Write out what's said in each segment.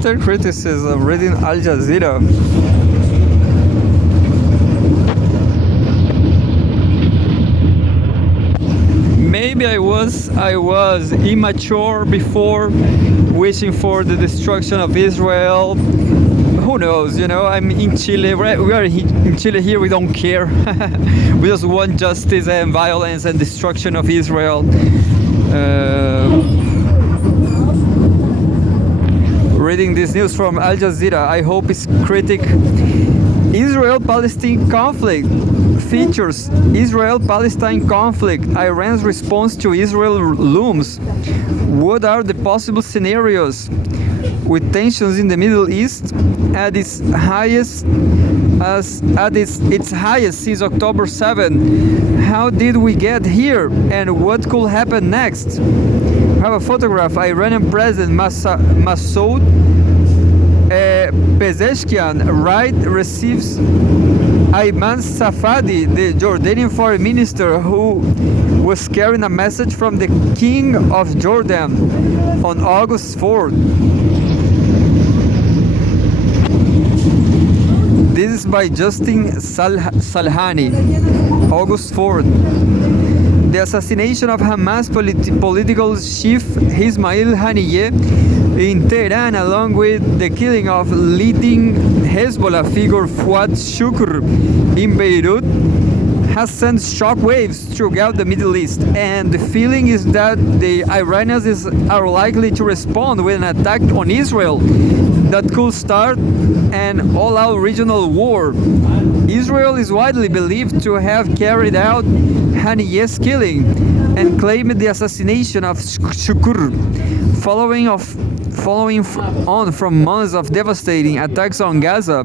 Twitter criticism reading Al Jazeera. Maybe I was immature before, wishing for the destruction of Israel. Who knows? I'm in Chile. We are in Chile here. We don't care. We just want justice and violence and destruction of Israel. Reading this news from Al Jazeera, I hope it's critic. Israel-Palestine conflict features Israel-Palestine conflict. Iran's response to Israel looms. What are the possible scenarios? With tensions in the Middle East at its highest since October 7. How did we get here, and what could happen next? I have a photograph. Iranian President Masoud Pezeshkian receives Ayman Safadi, the Jordanian foreign minister, who was carrying a message from the King of Jordan on August 4th. This is by Justin Salhani, August 4th. The assassination of Hamas political chief Ismail Haniyeh in Tehran, along with the killing of leading Hezbollah figure Fuad Shukr in Beirut, has sent shockwaves throughout the Middle East, and the feeling is that the Iranians are likely to respond with an attack on Israel that could start an all-out regional war. Israel is widely believed to have carried out Haniyeh's killing and claimed the assassination of Shukr, following on from months of devastating attacks on Gaza,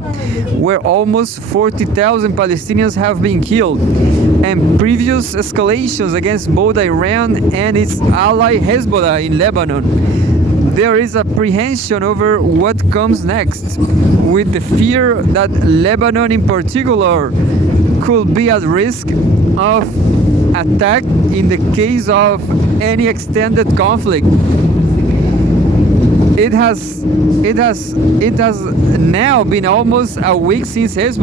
where almost 40,000 Palestinians have been killed, and previous escalations against both Iran and its ally Hezbollah in Lebanon. There is apprehension over what comes next, with the fear that Lebanon in particular could be at risk of attack in the case of any extended conflict. It has now been almost a week since since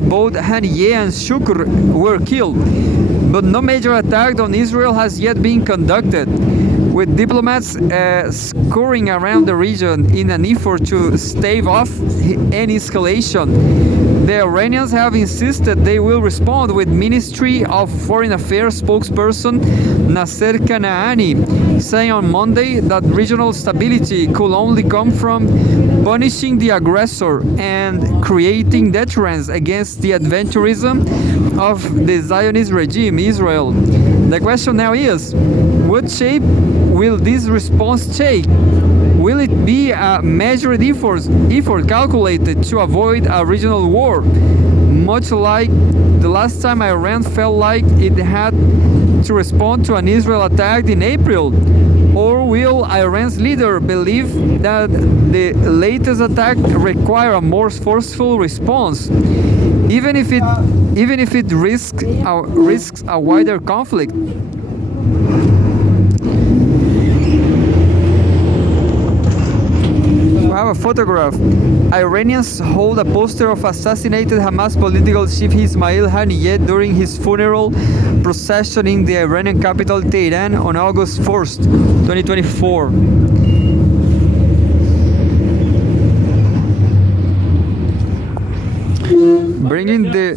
both Haniyeh and Shukr were killed, but no major attack on Israel has yet been conducted, with diplomats scurrying around the region in an effort to stave off any escalation. The Iranians have insisted they will respond, with Ministry of Foreign Affairs spokesperson Nasser Kanaani saying on Monday that regional stability could only come from punishing the aggressor and creating deterrence against the adventurism of the Zionist regime, Israel. The question now is, what shape will this response take? Will it be a measured effort calculated to avoid a regional war, much like the last time Iran felt like it had to respond to an Israel attack in April? Or will Iran's leader believe that the latest attack requires a more forceful response, even if it risks a wider conflict? We have a photograph. Iranians hold a poster of assassinated Hamas political chief Ismail Haniyeh during his funeral procession in the Iranian capital Tehran on August 1st, 2024. Bringing the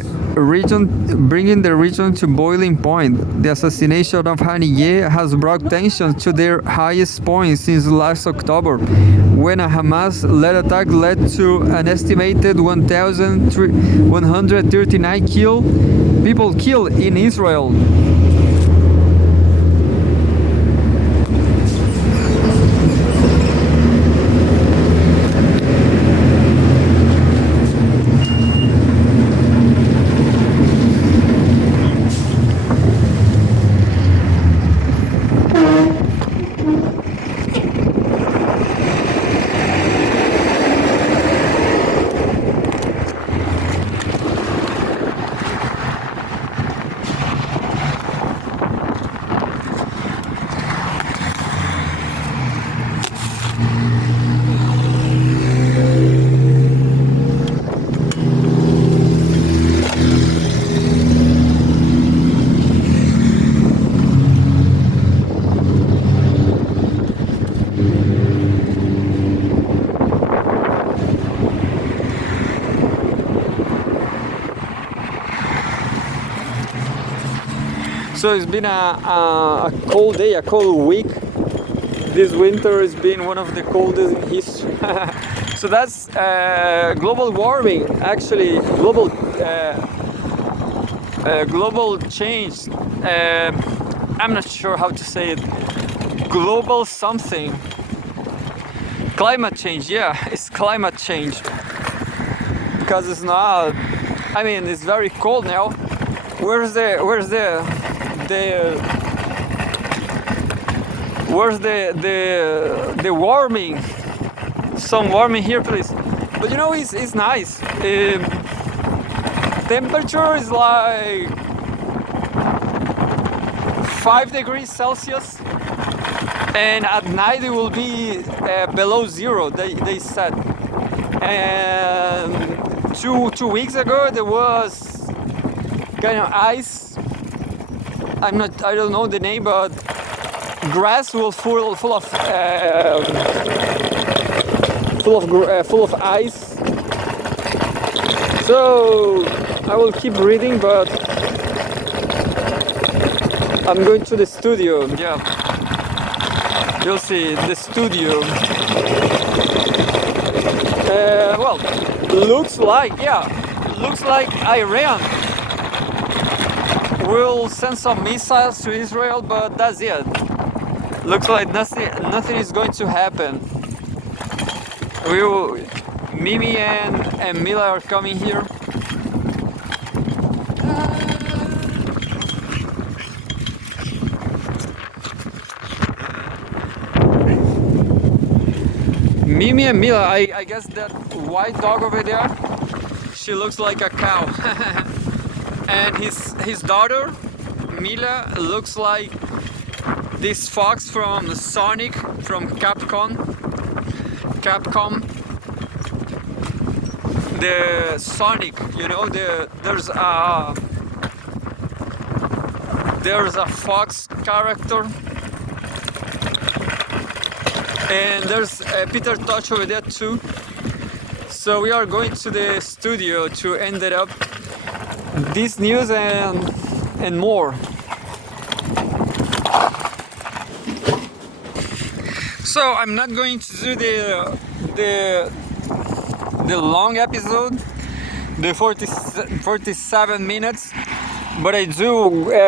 region to boiling point. The assassination of Haniyeh has brought tensions to their highest point since last October, when a Hamas-led attack led to an estimated 1,139 people killed in Israel. So it's been a cold day, a cold week. This winter has been one of the coldest in history. So that's global warming, actually global change. I'm not sure how to say it. Global something. Climate change, yeah, it's climate change. Because it's not, I mean, it's very cold now. Where's the warming? Some warming here, please. But you know, it's nice. Temperature is like 5 degrees Celsius, and at night it will be below zero. They said. And two weeks ago there was kind of ice. I don't know the name, but grass was full of ice. So I will keep reading, but I'm going to the studio. Yeah, you'll see the studio. Well, looks like Iran will send some missiles to Israel, but that's it. Looks like nothing is going to happen. Mimi and Mila are coming here. Mimi and Mila, I guess that white dog over there, she looks like a cow. And his daughter, Mila, looks like this fox from Sonic, from Capcom. The Sonic, you know, there's a fox character. And there's Peter Touch over there too. So we are going to the studio to end it up this news and more. So I'm not going to do the long episode, the 47 minutes, but I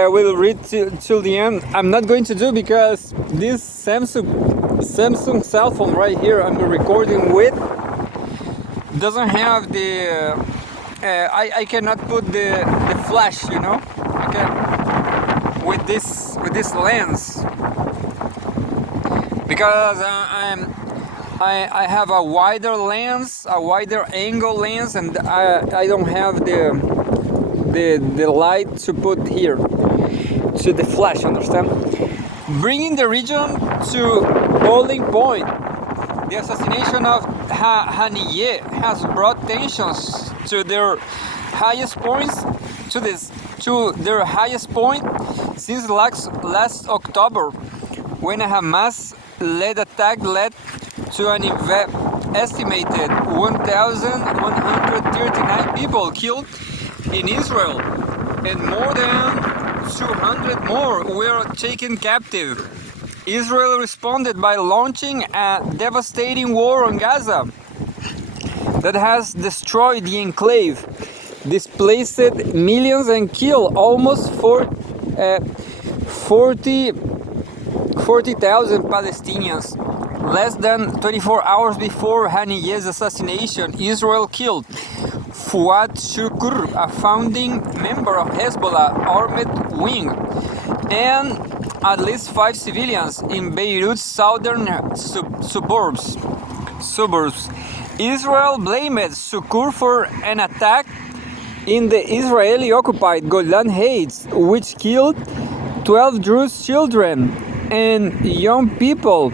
will read till the end. I'm not going to do because this Samsung cell phone right here I'm recording with doesn't have the I cannot put the flash, you know, okay, with this lens, because I have a wider lens, a wider angle lens, and I don't have the light to put here to the flash, understand? Bringing the region to boiling point. The assassination of Haniyeh has brought tensions to their highest points since last October, when a Hamas-led attack led to an estimated 1,139 people killed in Israel, and more than 200 more were taken captive. Israel responded by launching a devastating war on Gaza that has destroyed the enclave, displaced millions, and killed almost 40,000 Palestinians. Less than 24 hours before Haniyeh's assassination, Israel killed Fuad Shukr, a founding member of Hezbollah armed wing, and at least 5 civilians in Beirut's southern suburbs. Israel blamed Shukr for an attack in the Israeli-occupied Golan Heights, which killed 12 Jewish children and young people.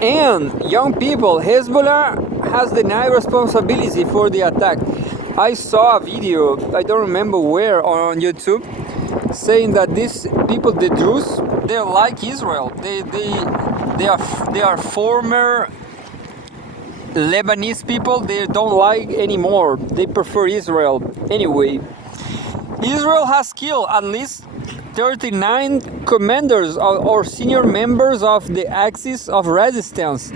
And young people, Hezbollah has denied responsibility for the attack. I saw a video, I don't remember where, on YouTube, saying that these people, the Druze, they're like Israel. They are former Lebanese people. They don't like anymore. They prefer Israel. Anyway, Israel has killed at least 39 commanders or senior members of the Axis of Resistance,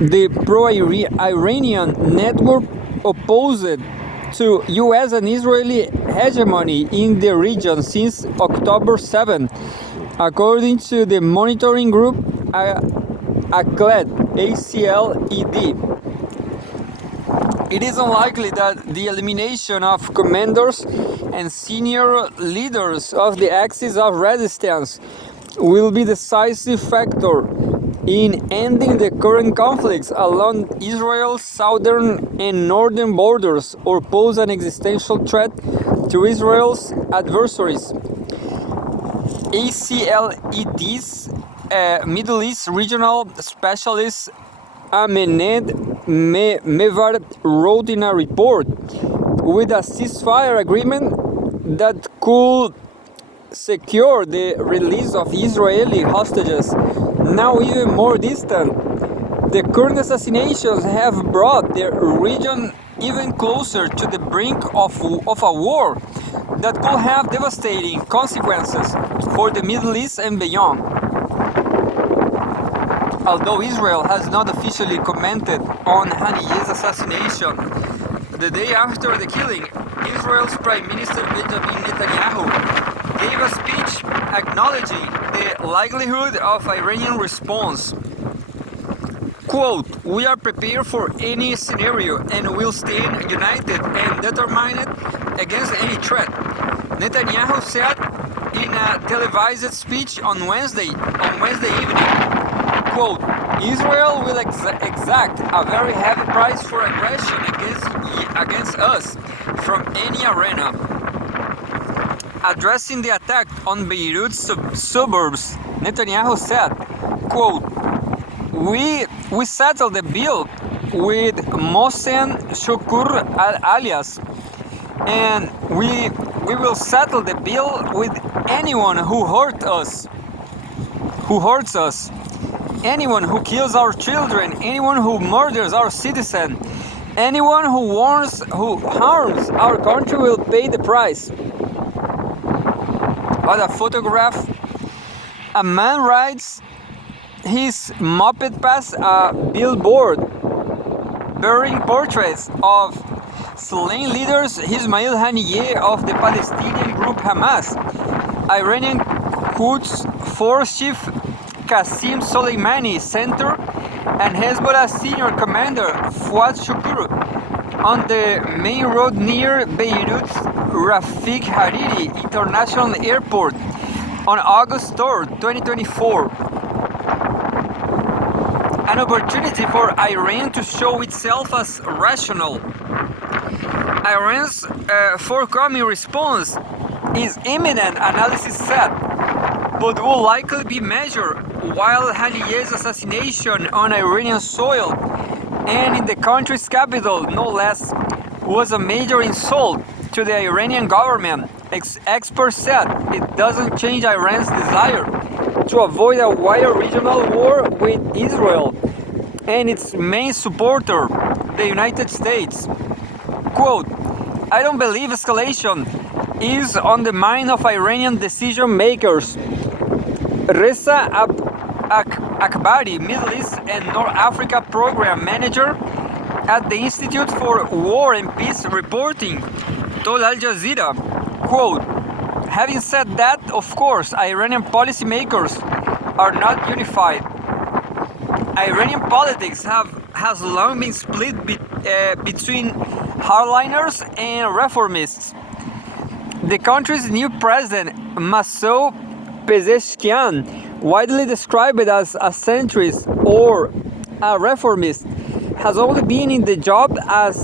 the pro-Iranian network opposed to US and Israeli hegemony in the region since October 7, according to the monitoring group ACLED. It is unlikely that the elimination of commanders and senior leaders of the Axis of Resistance will be the decisive factor in ending the current conflicts along Israel's southern and northern borders or pose an existential threat to Israel's adversaries. ACLED's Middle East regional specialist Ahmed Mevar wrote in a report, with a ceasefire agreement that could secure the release of Israeli hostages, now even more distant, the current assassinations have brought the region even closer to the brink of a war that could have devastating consequences for the Middle East and beyond. Although Israel has not officially commented on Haniyeh's assassination, the day after the killing, Israel's Prime Minister Benjamin Netanyahu gave a speech acknowledging the likelihood of Iranian response. Quote, "We are prepared for any scenario and will stand united and determined against any threat," Netanyahu said in a televised speech on Wednesday evening. Quote, "Israel will exact a very heavy price for aggression against us from any arena." Addressing the attack on Beirut's suburbs, Netanyahu said, quote, We settled the bill with Mohsen Shukur alias, and we will settle the bill with anyone who hurts us. Anyone who kills our children, anyone who murders our citizen, anyone who harms our country will pay the price. On a photograph, a man rides his moped past a billboard bearing portraits of slain leaders Ismail Haniyeh of the Palestinian group Hamas, Iranian Quds Force Chief Qasem Soleimani Center, and Hezbollah senior commander Fuad Shukr on the main road near Beirut's Rafik Hariri International Airport on August 3rd, 2024. An opportunity for Iran to show itself as rational. Iran's forthcoming response is imminent, analysis said, but will likely be measured while Haniyeh's assassination on Iranian soil and in the country's capital, no less, was a major insult to the Iranian government. Experts said it doesn't change Iran's desire to avoid a wider regional war with Israel and its main supporter, the United States. Quote, "I don't believe escalation is on the mind of Iranian decision makers." Reza Akbari, Middle East and North Africa Program Manager at the Institute for War and Peace Reporting, told Al Jazeera, quote, "Having said that, of course, Iranian policymakers are not unified. Iranian politics has long been split between hardliners and reformists. The country's new president, Masoud Pezeshkian, widely described as a centrist or a reformist, has only been in the job as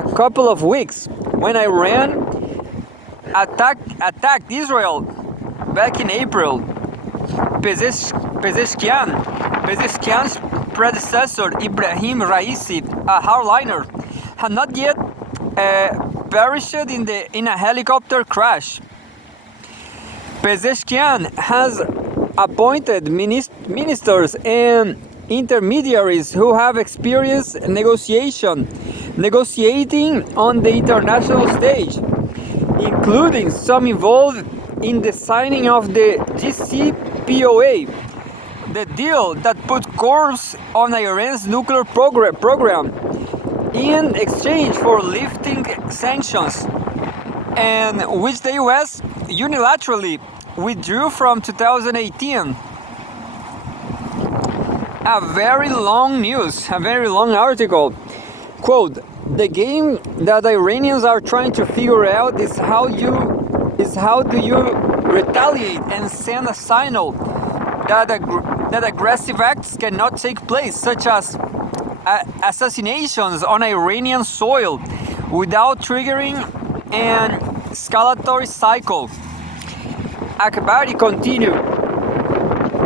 a couple of weeks. When Iran attacked Israel back in April, Pezeshkian Pezeshkian's predecessor, Ibrahim Raisi, a hardliner, had not yet perished in a helicopter crash. Pezeshkian has appointed ministers and intermediaries who have experience negotiating on the international stage, including some involved in the signing of the JCPOA, the deal that put curbs on Iran's nuclear program in exchange for lifting sanctions, and which the US unilaterally withdrew from 2018. A very long article. Quote, the game that Iranians are trying to figure out is how do you retaliate and send a signal that aggressive acts cannot take place, such as assassinations on Iranian soil, without triggering an escalatory cycle. Akbari continued,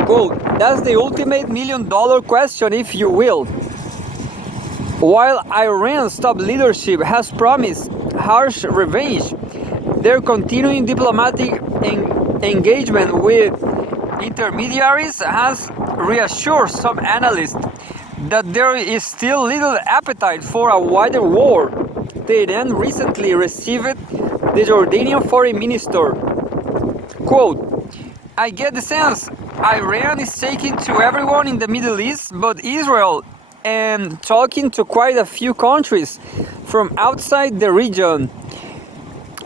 quote, that's the ultimate million-dollar question, if you will. While Iran's top leadership has promised harsh revenge, their continuing diplomatic engagement with intermediaries has reassured some analysts that there is still little appetite for a wider war. Tehran recently received the Jordanian foreign minister. Quote, I get the sense Iran is taking to everyone in the Middle East but Israel and talking to quite a few countries from outside the region.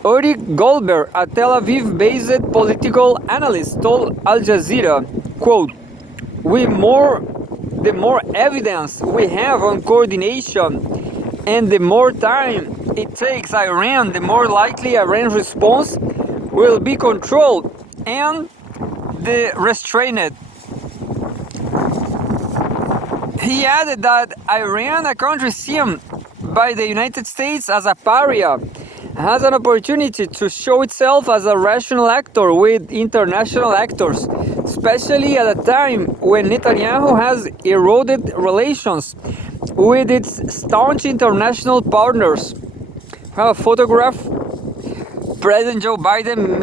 Uri Goldberg, a Tel Aviv-based political analyst, told Al Jazeera, quote, the more evidence we have on coordination and the more time it takes Iran, the more likely Iran's response will be controlled and restrained. He added that Iran, a country seen by the United States as a pariah, has an opportunity to show itself as a rational actor with international actors, especially at a time when Netanyahu has eroded relations with its staunch international partners. I have a photograph. President Joe Biden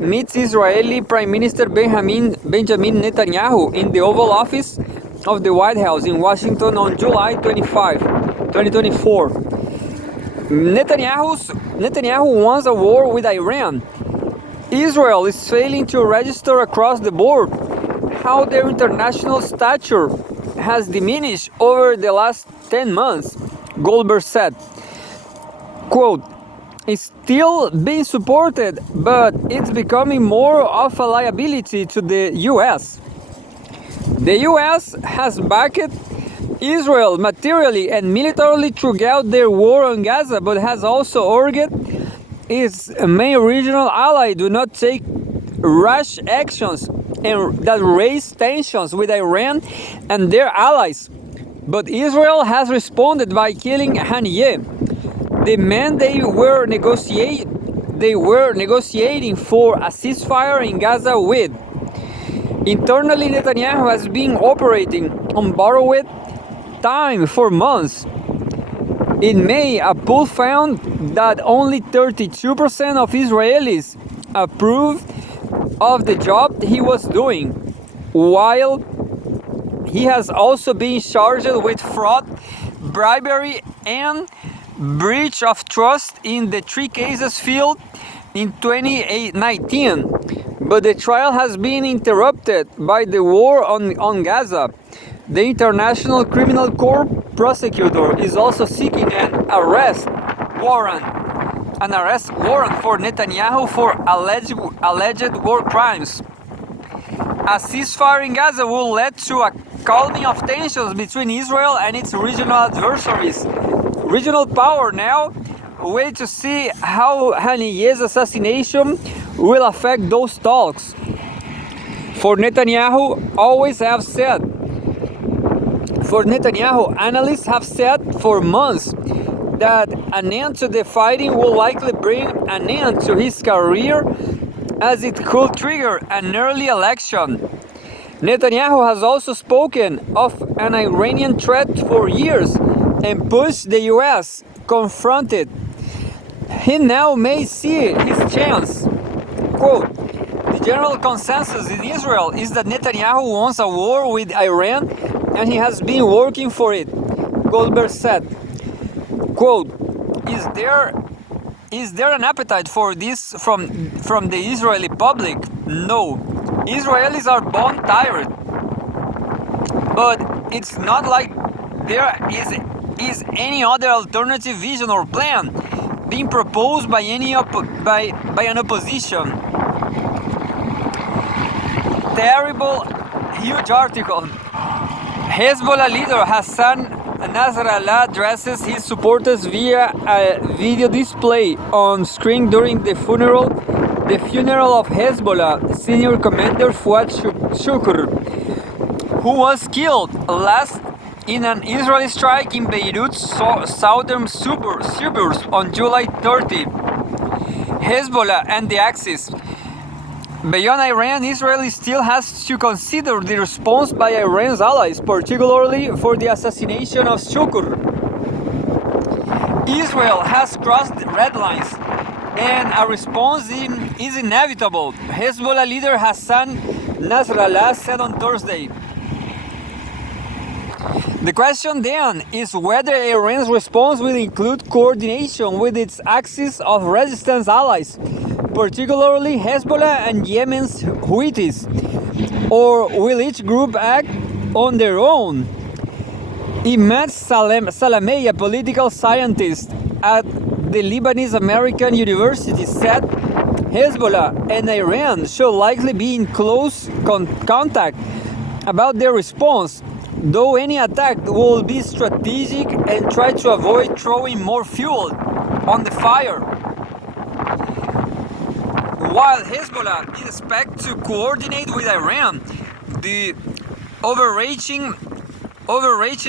meets Israeli Prime Minister Benjamin Netanyahu in the Oval Office of the White House in Washington on July 25, 2024. Netanyahu wants a war with Iran. Israel is failing to register across the board how their international stature has diminished over the last 10 months, Goldberg said. Quote, it's still being supported, but it's becoming more of a liability to the US. The US has backed Israel materially and militarily throughout their war on Gaza, but has also urged its main regional ally do not take rash actions and that raise tensions with Iran and their allies. But Israel has responded by killing Haniyeh, the man they were negotiating for a ceasefire in Gaza with. Internally, Netanyahu has been operating on borrowed time for months. In May, a poll found that only 32% of Israelis approved of the job he was doing, while he has also been charged with fraud, bribery, and breach of trust in the 3 cases filed in 2019. But the trial has been interrupted by the war on Gaza. The International Criminal Court prosecutor is also seeking an arrest warrant for Netanyahu for alleged war crimes. A ceasefire in Gaza will lead to a calming of tensions between Israel and its regional adversaries. Regional power now wait to see how Haniyeh's assassination will affect those talks. For Netanyahu, analysts have said for months that an end to the fighting will likely bring an end to his career, as it could trigger an early election. Netanyahu has also spoken of an Iranian threat for years and pushed the US confront it. He now may see his chance. Quote, the general consensus in Israel is that Netanyahu wants a war with Iran and he has been working for it, Goldberg said. Quote, is there an appetite for this from the Israeli public? No. Israelis are bone tired. But it's not like there is any other alternative vision or plan being proposed by an opposition. Terrible, huge article. Hezbollah leader Hassan Nasrallah addresses his supporters via a video display on screen during the funeral of Hezbollah senior commander Fuad Shukr, who was killed last in an Israeli strike in Beirut's southern suburbs on July 30. Hezbollah and the Axis. Beyond Iran, Israel still has to consider the response by Iran's allies, particularly for the assassination of Shukr. Israel has crossed red lines, and a response is inevitable, Hezbollah leader Hassan Nasrallah said on Thursday. The question then is whether Iran's response will include coordination with its axis of resistance allies, particularly Hezbollah and Yemen's Houthis, or will each group act on their own? Imad Salameh, a political scientist at the Lebanese American University, said Hezbollah and Iran should likely be in close contact about their response, though any attack will be strategic and try to avoid throwing more fuel on the fire. While Hezbollah is expected to coordinate with Iran, the overarching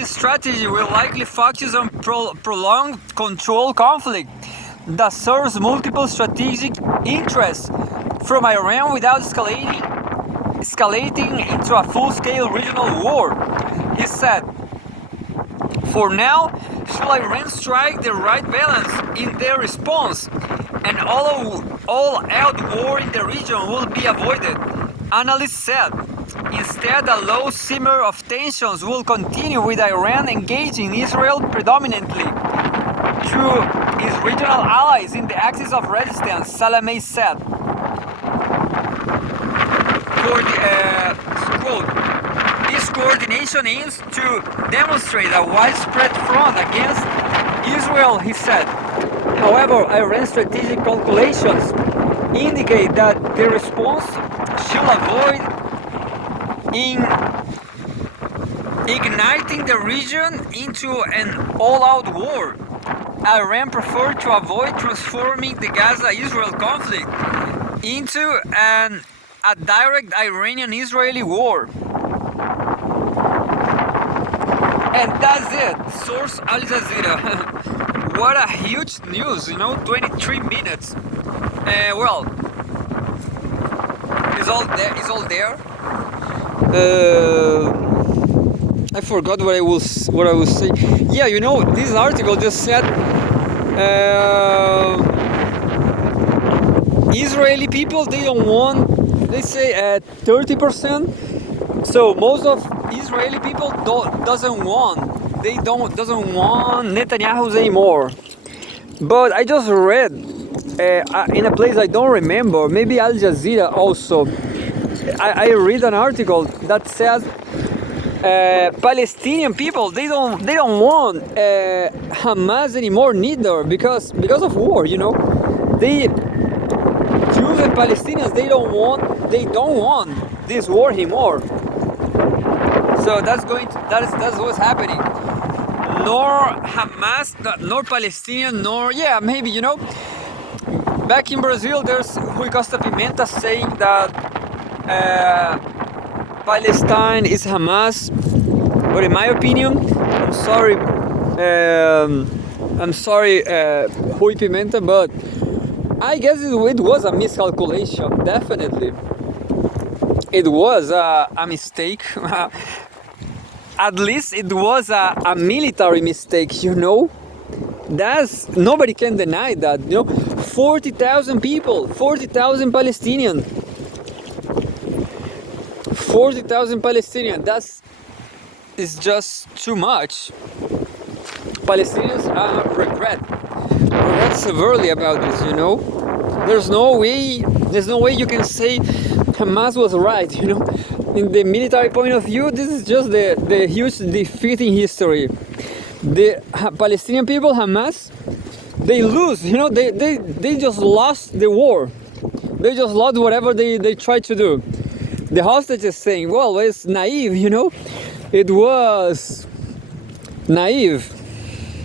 strategy will likely focus on prolonged control conflict that serves multiple strategic interests from Iran without escalating into a full-scale regional war, he said. For now, should Iran strike the right balance in their response, an all-out war in the region will be avoided, analysts said. Instead, a low simmer of tensions will continue with Iran engaging Israel predominantly through its regional allies in the axis of resistance, Salameh said. Quote, this coordination aims to demonstrate a widespread front against Israel, he said. However, Iran's strategic calculations indicate that the response should avoid igniting the region into an all-out war. Iran preferred to avoid transforming the Gaza-Israel conflict into a direct Iranian-Israeli war. And that's it. Source Al Jazeera. What a huge news, 23 minutes. Well, it's all there. I forgot what I was saying. Yeah, this article just said Israeli people, they don't want, they say 30%. So most of Israeli people doesn't want Netanyahu's anymore. But I just read in a place I don't remember, maybe Al Jazeera also. I read an article that says Palestinian people they don't want Hamas anymore neither because of war. They Jews and Palestinians they don't want this war anymore. So that's what's happening. Nor Hamas, nor Palestinian, nor maybe back in Brazil there's Rui Costa Pimenta saying that Palestine is Hamas, but in my opinion, I'm sorry, Rui Pimenta, but I guess it was a miscalculation, definitely. it was a mistake. At least it was a military mistake, you know. That's, nobody can deny that, you know. 40,000 people, 40,000 Palestinians, 40,000 Palestinians. Is just too much. Palestinians regret severely about this, you know. There's no way you can say Hamas was right, you know. In the military point of view, this is just the huge defeat in history. The Palestinian people, Hamas, they lose, you know. They just lost the war. They just lost whatever they tried to do. The hostages saying, well, it's naive, you know. It was naive.